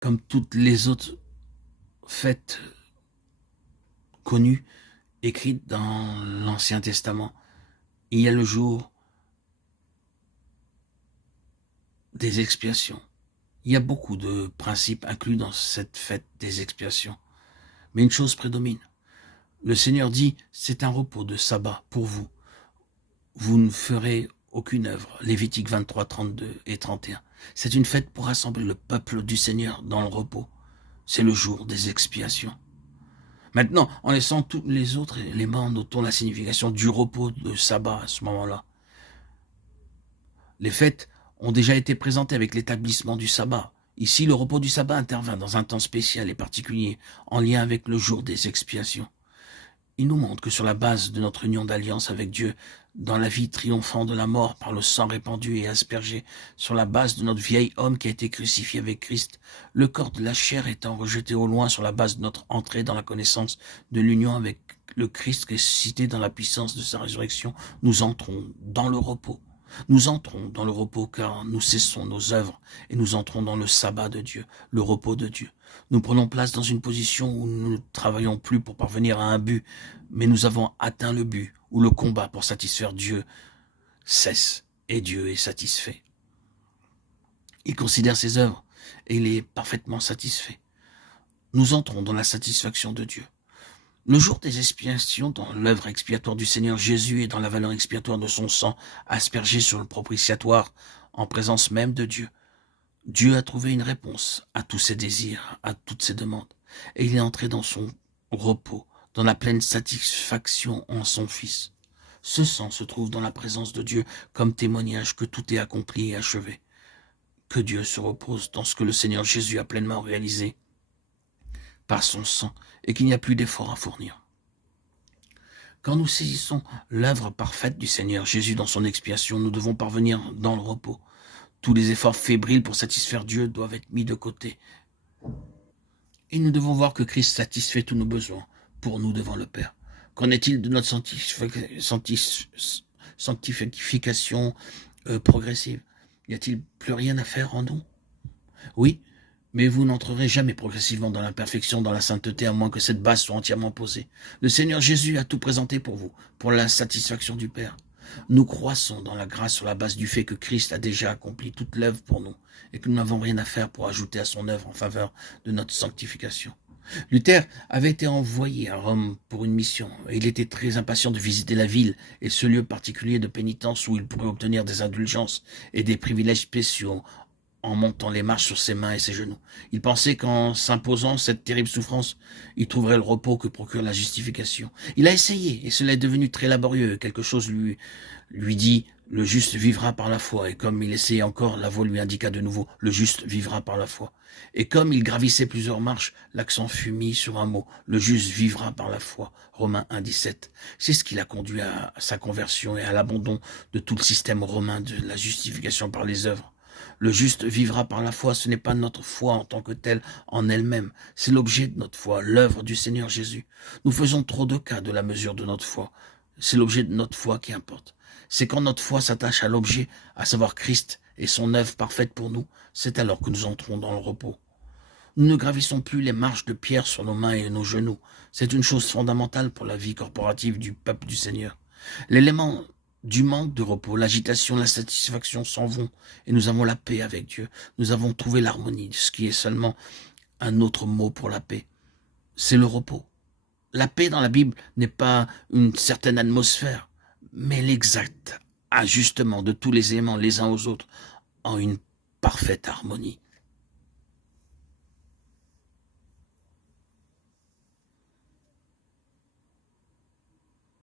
comme toutes les autres fêtes connues, écrites dans l'Ancien Testament, il y a le jour des expiations. Il y a beaucoup de principes inclus dans cette fête des expiations. Mais une chose prédomine. Le Seigneur dit, c'est un repos de sabbat pour vous. Vous ne ferez aucune œuvre. Lévitique 23, 32 et 31. C'est une fête pour rassembler le peuple du Seigneur dans le repos. C'est le jour des expiations. Maintenant, en laissant tous les autres éléments, notons la signification du repos de sabbat à ce moment-là. Les fêtes ont déjà été présentées avec l'établissement du sabbat. Ici, le repos du sabbat intervint dans un temps spécial et particulier, en lien avec le jour des expiations. Il nous montre que sur la base de notre union d'alliance avec Dieu, dans la vie triomphant de la mort par le sang répandu et aspergé, sur la base de notre vieil homme qui a été crucifié avec Christ, le corps de la chair étant rejeté au loin sur la base de notre entrée dans la connaissance de l'union avec le Christ ressuscité dans la puissance de sa résurrection, nous entrons dans le repos. Nous entrons dans le repos car nous cessons nos œuvres et nous entrons dans le sabbat de Dieu, le repos de Dieu. Nous prenons place dans une position où nous ne travaillons plus pour parvenir à un but, mais nous avons atteint le but, où le combat pour satisfaire Dieu cesse et Dieu est satisfait. Il considère ses œuvres et il est parfaitement satisfait. Nous entrons dans la satisfaction de Dieu. Le jour des expiations, dans l'œuvre expiatoire du Seigneur Jésus et dans la valeur expiatoire de son sang aspergé sur le propitiatoire en présence même de Dieu, Dieu a trouvé une réponse à tous ses désirs, à toutes ses demandes, et il est entré dans son repos, dans la pleine satisfaction en son Fils. Ce sang se trouve dans la présence de Dieu comme témoignage que tout est accompli et achevé, que Dieu se repose dans ce que le Seigneur Jésus a pleinement réalisé par son sang et qu'il n'y a plus d'efforts à fournir. Quand nous saisissons l'œuvre parfaite du Seigneur Jésus dans son expiation, nous devons parvenir dans le repos. Tous les efforts fébriles pour satisfaire Dieu doivent être mis de côté. Et nous devons voir que Christ satisfait tous nos besoins pour nous devant le Père. Qu'en est-il de notre sanctification progressive? Y a-t-il plus rien à faire en nous? Oui, mais vous n'entrerez jamais progressivement dans l'imperfection, dans la sainteté, à moins que cette base soit entièrement posée. Le Seigneur Jésus a tout présenté pour vous, pour la satisfaction du Père. Nous croissons dans la grâce sur la base du fait que Christ a déjà accompli toute l'œuvre pour nous et que nous n'avons rien à faire pour ajouter à son œuvre en faveur de notre sanctification. Luther avait été envoyé à Rome pour une mission et il était très impatient de visiter la ville et ce lieu particulier de pénitence où il pourrait obtenir des indulgences et des privilèges spéciaux en montant les marches sur ses mains et ses genoux. Il pensait qu'en s'imposant cette terrible souffrance, il trouverait le repos que procure la justification. Il a essayé, et cela est devenu très laborieux. Quelque chose lui dit, le juste vivra par la foi. Et comme il essayait encore, la voix lui indiqua de nouveau, le juste vivra par la foi. Et comme il gravissait plusieurs marches, l'accent fut mis sur un mot, le juste vivra par la foi. Romains 1, 17. C'est ce qui l'a conduit à sa conversion et à l'abandon de tout le système romain de la justification par les œuvres. Le juste vivra par la foi, ce n'est pas notre foi en tant que telle en elle-même, c'est l'objet de notre foi, l'œuvre du Seigneur Jésus. Nous faisons trop de cas de la mesure de notre foi. C'est l'objet de notre foi qui importe. C'est quand notre foi s'attache à l'objet, à savoir Christ et son œuvre parfaite pour nous, c'est alors que nous entrons dans le repos. Nous ne gravissons plus les marches de pierre sur nos mains et nos genoux. C'est une chose fondamentale pour la vie corporative du peuple du Seigneur. L'élément du manque de repos, l'agitation, l'insatisfaction s'en vont et nous avons la paix avec Dieu. Nous avons trouvé l'harmonie, ce qui est seulement un autre mot pour la paix. C'est le repos. La paix dans la Bible n'est pas une certaine atmosphère, mais l'exact ajustement de tous les éléments les uns aux autres en une parfaite harmonie.